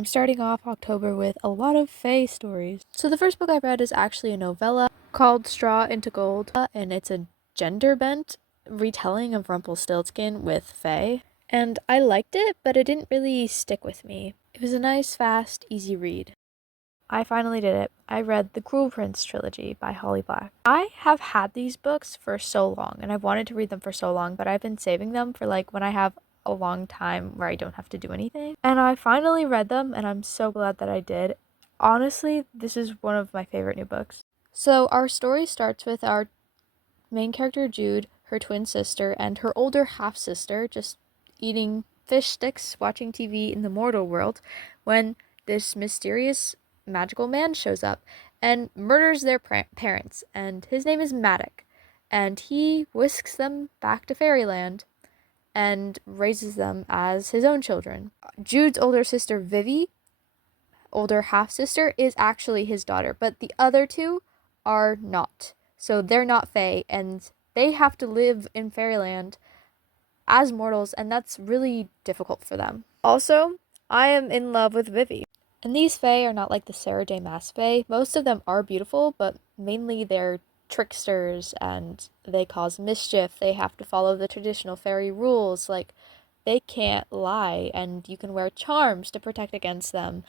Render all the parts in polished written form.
I'm starting off October with a lot of fae stories. So the first book I read is actually a novella called Straw into Gold, and it's a gender-bent retelling of Rumpelstiltskin with fae. And I liked it, but it didn't really stick with me. It was a nice, fast, easy read. I finally did it. I read The Cruel Prince trilogy by Holly Black. I have had these books for so long, and I've wanted to read them for so long, but I've been saving them for like when I have a long time where I don't have to do anything. And I finally read them, and I'm so glad that I did. Honestly, this is one of my favorite new books. So our story starts with our main character Jude, her twin sister, and her older half-sister just eating fish sticks, watching TV in the mortal world, when this mysterious magical man shows up and murders their parents, and his name is Maddox, and he whisks them back to fairyland and raises them as his own children. Jude's older sister Vivi, older half-sister, is actually his daughter, but the other two are not. So they're not fae, and they have to live in fairyland as mortals, and that's really difficult for them. Also, I am in love with Vivi. And these fae are not like the Sarah J. Maas fae. Most of them are beautiful, but mainly they're tricksters and they cause mischief. They have to follow the traditional fairy rules. Like, they can't lie, and you can wear charms to protect against them.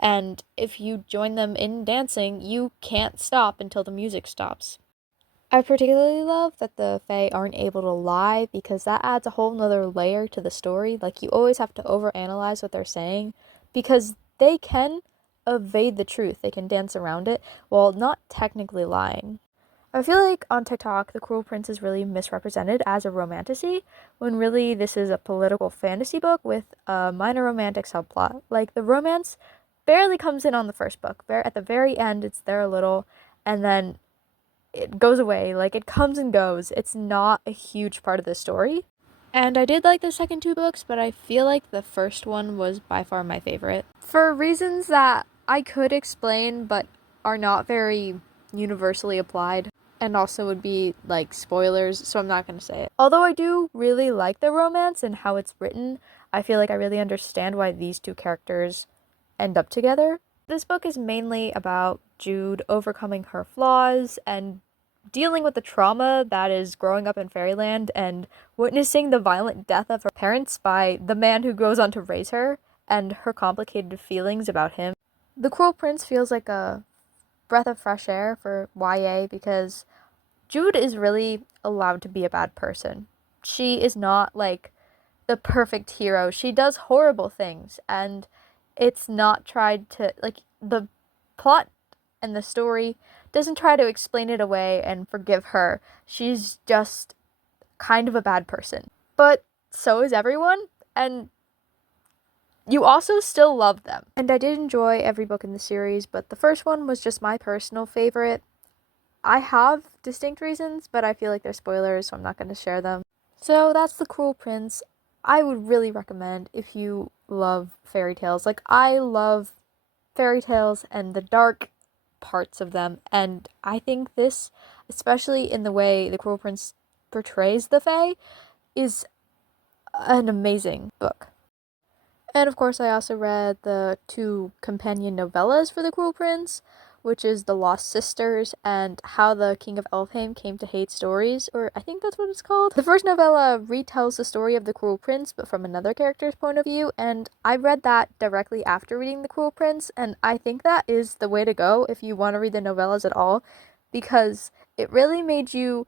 And if you join them in dancing, you can't stop until the music stops. I particularly love that the Fae aren't able to lie because that adds a whole nother layer to the story. Like, you always have to overanalyze what they're saying because they can evade the truth. They can dance around it while not technically lying. I feel like on TikTok, The Cruel Prince is really misrepresented as a romantasy, when really this is a political fantasy book with a minor romantic subplot. Like, the romance barely comes in on the first book. At the very end, it's there a little, and then it goes away. Like, it comes and goes. It's not a huge part of the story. And I did like the second two books, but I feel like the first one was by far my favorite. For reasons that I could explain, but are not very universally applied, and also would be like spoilers, so I'm not going to say it. Although I do really like the romance and how it's written, I feel like I really understand why these two characters end up together. This book is mainly about Jude overcoming her flaws and dealing with the trauma that is growing up in fairyland and witnessing the violent death of her parents by the man who goes on to raise her and her complicated feelings about him. The Cruel Prince feels like a breath of fresh air for YA because Jude is really allowed to be a bad person. She is not like the perfect hero. She does horrible things, and it's not tried to, like, the plot and the story doesn't try to explain it away and forgive her. She's just kind of a bad person. But so is everyone, and you also still love them. And I did enjoy every book in the series, but the first one was just my personal favorite. I have distinct reasons, but I feel like they're spoilers, so I'm not going to share them. So that's The Cruel Prince. I would really recommend if you love fairy tales. Like, I love fairy tales and the dark parts of them, and I think this, especially in the way The Cruel Prince portrays the Fae, is an amazing book. And of course, I also read the two companion novellas for The Cruel Prince, which is The Lost Sisters and How the King of Elfhame Came to Hate Stories, or I think that's what it's called. The first novella retells the story of The Cruel Prince, but from another character's point of view, and I read that directly after reading The Cruel Prince, and I think that is the way to go if you want to read the novellas at all, because it really made you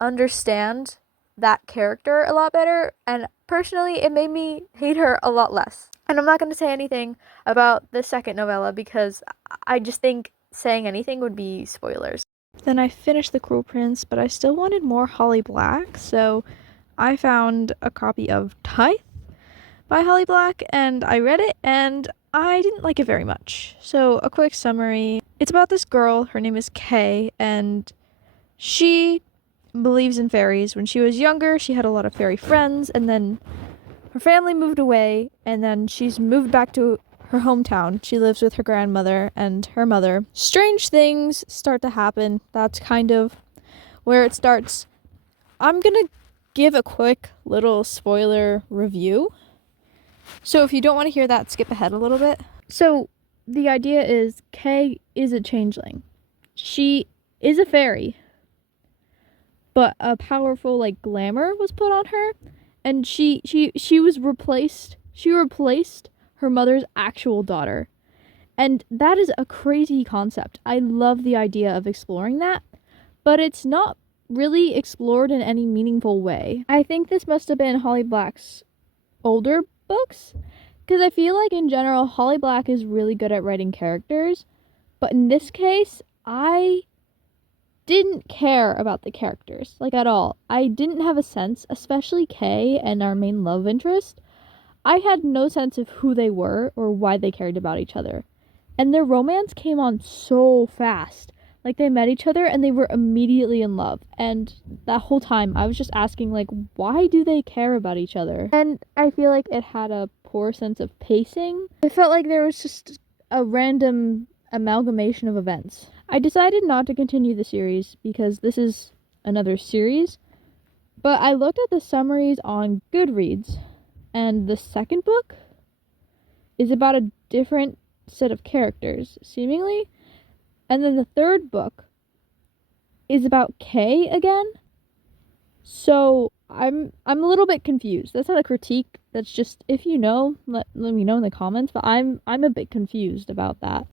understand that character a lot better, and personally it made me hate her a lot less. And I'm not going to say anything about the second novella because I just think saying anything would be spoilers. Then I finished The Cruel Prince, but I still wanted more Holly Black, so I found a copy of Tithe by Holly Black, and I read it, and I didn't like it very much. So a quick summary. It's about this girl, her name is Kay, and she believes in fairies. When she was younger, she had a lot of fairy friends, and then her family moved away, and then she's moved back to her hometown. She lives with her grandmother and her mother. Strange things start to happen. That's kind of where it starts. I'm gonna give a quick little spoiler review. So if you don't want to hear that, skip ahead a little bit. So the idea is Kay is a changeling. She is a fairy, but a powerful like glamour was put on her, and she was replaced. She replaced her mother's actual daughter. And that is a crazy concept. I love the idea of exploring that, but it's not really explored in any meaningful way. I think this must have been Holly Black's older books, because I feel like in general, Holly Black is really good at writing characters, but in this case, I didn't care about the characters, like at all. I didn't have a sense, especially Kay and our main love interest. I had no sense of who they were or why they cared about each other. And their romance came on so fast. Like they met each other and they were immediately in love. And that whole time I was just asking like why do they care about each other? And I feel like it had a poor sense of pacing. I felt like there was just a random amalgamation of events. I decided not to continue the series because this is another series. But I looked at the summaries on Goodreads, and the second book is about a different set of characters, seemingly. And then the third book is about Kay again. So I'm a little bit confused. That's not a critique. That's just if you know, let me know in the comments. But I'm a bit confused about that.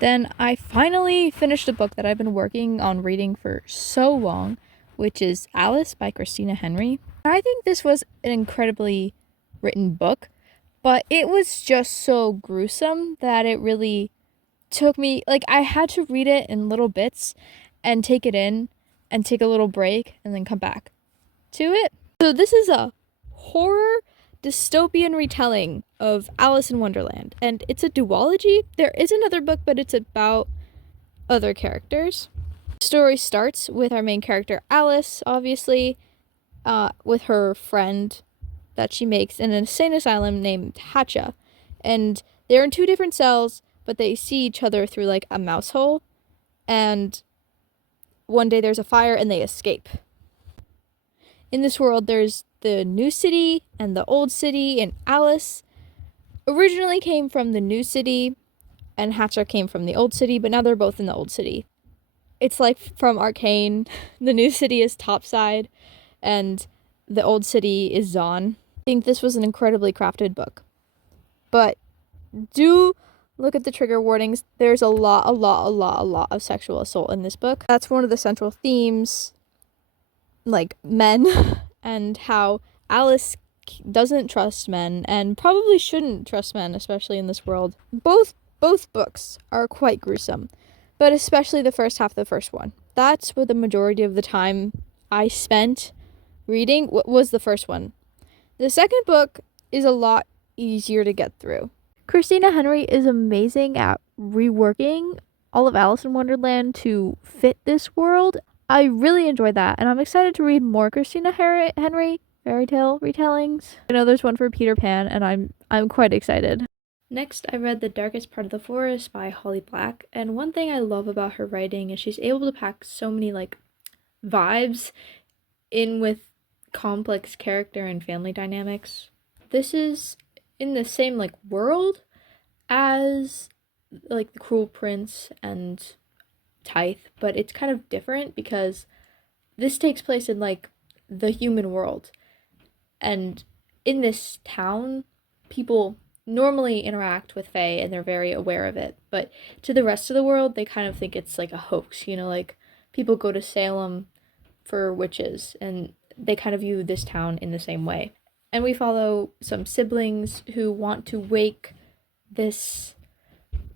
Then I finally finished a book that I've been working on reading for so long, which is Alice by Christina Henry. I think this was an incredibly written book, but it was just so gruesome that it really took me, like, I had to read it in little bits and take it in and take a little break and then come back to it. So this is a horror dystopian retelling of Alice in Wonderland, and it's a duology. There is another book, but it's about other characters. The story starts with our main character Alice, obviously, with her friend that she makes in an insane asylum named Hatcha, and they're in two different cells, but they see each other through like a mouse hole, and one day there's a fire and they escape. In this world, there's the new city and the old city, and Alice originally came from the new city and Hatcher came from the old city, but now they're both in the old city. It's like from Arcane. The new city is Topside and the old city is Zon. I think this was an incredibly crafted book. But do look at the trigger warnings. There's a lot of sexual assault in this book. That's one of the central themes, like men, and how Alice doesn't trust men and probably shouldn't trust men, especially in this world. Both books are quite gruesome, but especially the first half of the first one. That's where the majority of the time I spent reading was the first one. The second book is a lot easier to get through. Christina Henry is amazing at reworking all of Alice in Wonderland to fit this world. I really enjoyed that, and I'm excited to read more Christina Henry fairy tale retellings. I know there's one for Peter Pan, and I'm quite excited. Next, I read The Darkest Part of the Forest by Holly Black, and one thing I love about her writing is she's able to pack so many like vibes in with complex character and family dynamics. This is in the same like world as like The Cruel Prince and Tithe, but it's kind of different because this takes place in like the human world, and in this town people normally interact with fae and they're very aware of it, but to the rest of the world they kind of think it's like a hoax, you know, like people go to Salem for witches and they kind of view this town in the same way. And we follow some siblings who want to wake this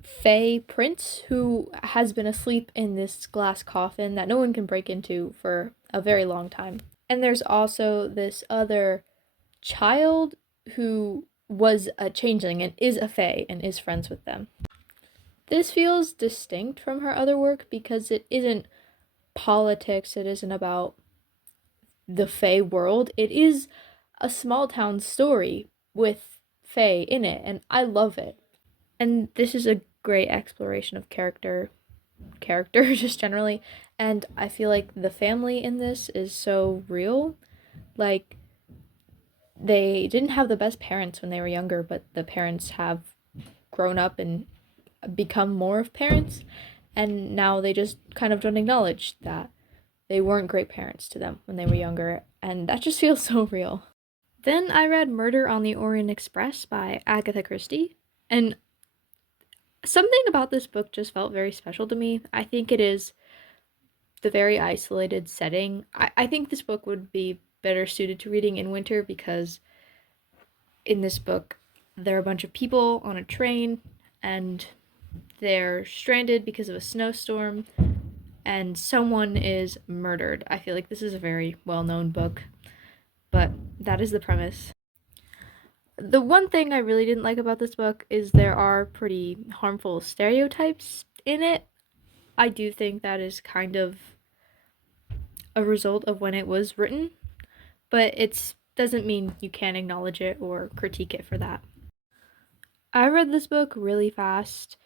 fae prince who has been asleep in this glass coffin that no one can break into for a very long time. And there's also this other child who was a changeling and is a fae and is friends with them. This feels distinct from her other work because it isn't politics, it isn't about the fae world. It is a small town story with fae in it, and I love it. And this is a great exploration of character just generally, and I feel like the family in this is so real. Like, they didn't have the best parents when they were younger, but the parents have grown up and become more of parents, and now they just kind of don't acknowledge that they weren't great parents to them when they were younger, and that just feels so real. Then I read Murder on the Orient Express by Agatha Christie, and something about this book just felt very special to me. I think it is the very isolated setting. I think this book would be better suited to reading in winter because in this book, there are a bunch of people on a train and they're stranded because of a snowstorm and someone is murdered. I feel like this is a very well-known book, but that is the premise. The one thing I really didn't like about this book is there are pretty harmful stereotypes in it. I do think that is kind of a result of when it was written, but it doesn't mean you can't acknowledge it or critique it for that. I read this book really fast.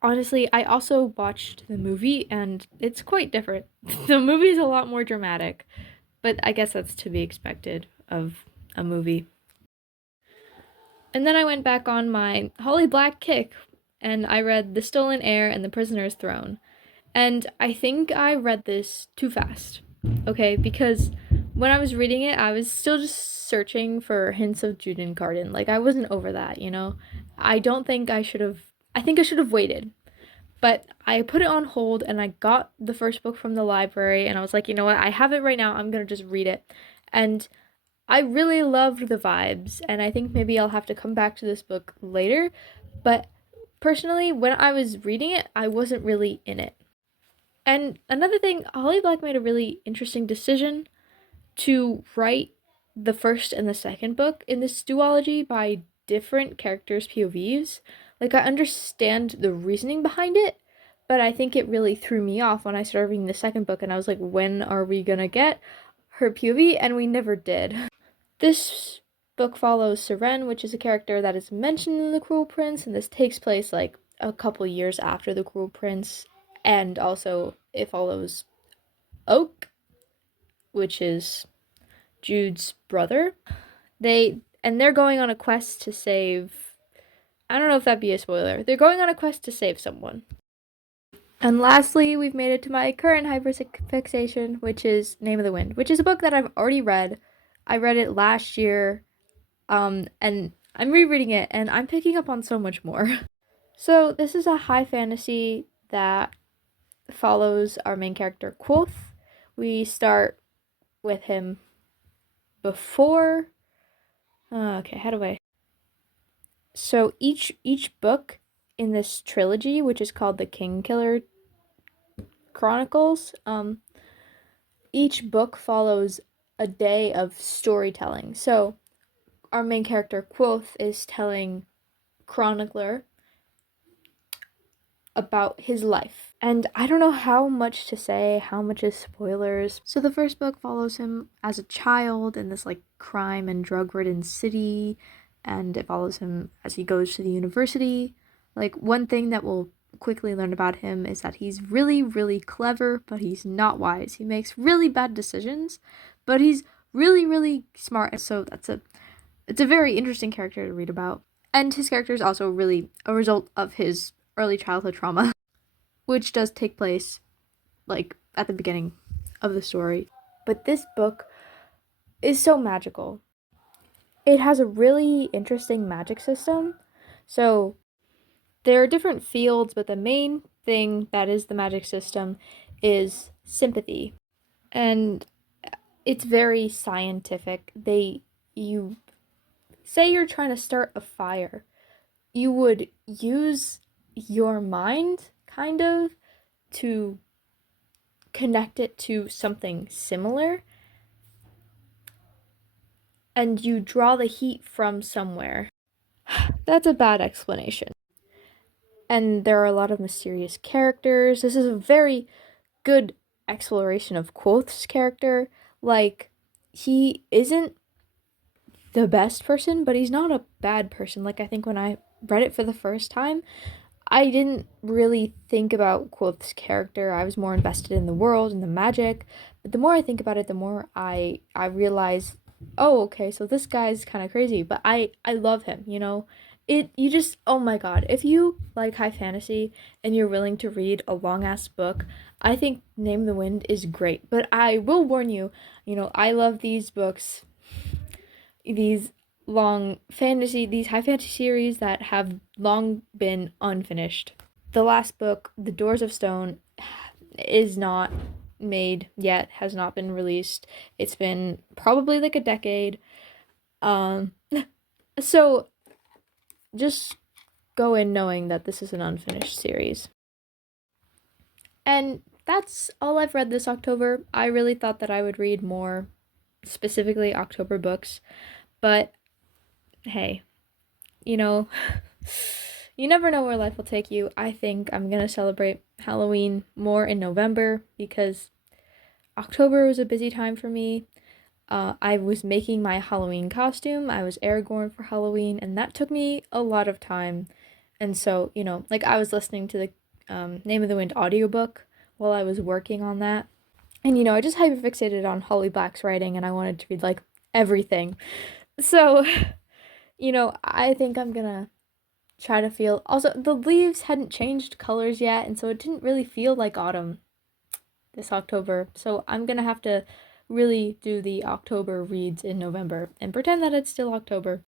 Honestly, I also watched the movie and it's quite different. The movie's a lot more dramatic, but I guess that's to be expected of a movie. And then I went back on my Holly Black kick and I read The Stolen Heir and The Prisoner's Throne. And I think I read this too fast, okay? Because when I was reading it, I was still just searching for hints of Juden Carden. Like, I wasn't over that, you know? I don't think I should have, I think I should have waited. But I put it on hold and I got the first book from the library and I was like, you know what? I have it right now. I'm going to just read it. And I really loved the vibes, and I think maybe I'll have to come back to this book later. But personally, when I was reading it, I wasn't really in it. And another thing, Holly Black made a really interesting decision to write the first and the second book in this duology by different characters' POVs. Like, I understand the reasoning behind it, but I think it really threw me off when I started reading the second book, and I was like, when are we gonna get her POV? And we never did. This book follows Seren, which is a character that is mentioned in The Cruel Prince, and this takes place like a couple years after The Cruel Prince, and also it follows Oak, which is Jude's brother. They're going on a quest to save, I don't know if that'd be a spoiler. They're going on a quest to save someone. And lastly, we've made it to my current hyperfixation, which is Name of the Wind, which is a book that I've already read. I read it last year, and I'm rereading it, and I'm picking up on so much more. So this is a high fantasy that follows our main character, Kvothe. We start with him before... okay, how do I... So each book in this trilogy, which is called the Kingkiller Chronicles, each book follows a day of storytelling. So our main character, Kvothe, is telling Chronicler about his life. And I don't know how much to say, how much is spoilers. So the first book follows him as a child in this like crime and drug-ridden city, and it follows him as he goes to the university. Like, one thing that we'll quickly learn about him is that he's really, really clever, but he's not wise. He makes really bad decisions, but he's really, really smart. So it's a very interesting character to read about. And his character is also really a result of his early childhood trauma, which does take place like at the beginning of the story. But this book is so magical. It has a really interesting magic system. So there are different fields, but the main thing that is the magic system is sympathy. And it's very scientific. You say you're trying to start a fire. You would use your mind, kind of, to connect it to something similar. And you draw the heat from somewhere. That's a bad explanation. And there are a lot of mysterious characters. This is a very good exploration of Kvothe's character. Like, he isn't the best person, but he's not a bad person. Like, I think when I read it for the first time, I didn't really think about Kvothe's character. I was more invested in the world and the magic. But the more I think about it, the more I realize, oh, okay, so this guy's kind of crazy, but I love him, you know? You just, oh my god, if you like high fantasy and you're willing to read a long ass book, I think Name of the Wind is great. But I will warn you, I love these books, these these high fantasy series that have long been unfinished. The last book, The Doors of Stone, is not made yet, has not been released. It's been probably like a decade. Um, so just go in knowing that this is an unfinished series. And that's all I've read this October. I really thought that I would read more, specifically October books, but hey, you know, you never know where life will take you. I think I'm gonna celebrate Halloween more in November because October was a busy time for me. I was making my Halloween costume. I was Aragorn for Halloween, and that took me a lot of time. And so, like I was listening to the Name of the Wind audiobook while I was working on that. And, I just hyperfixated on Holly Black's writing, and I wanted to read, like, everything. So, I think I'm gonna try to feel. Also, the leaves hadn't changed colors yet, and so it didn't really feel like autumn this October. So I'm gonna have to really do the October reads in November and pretend that it's still October.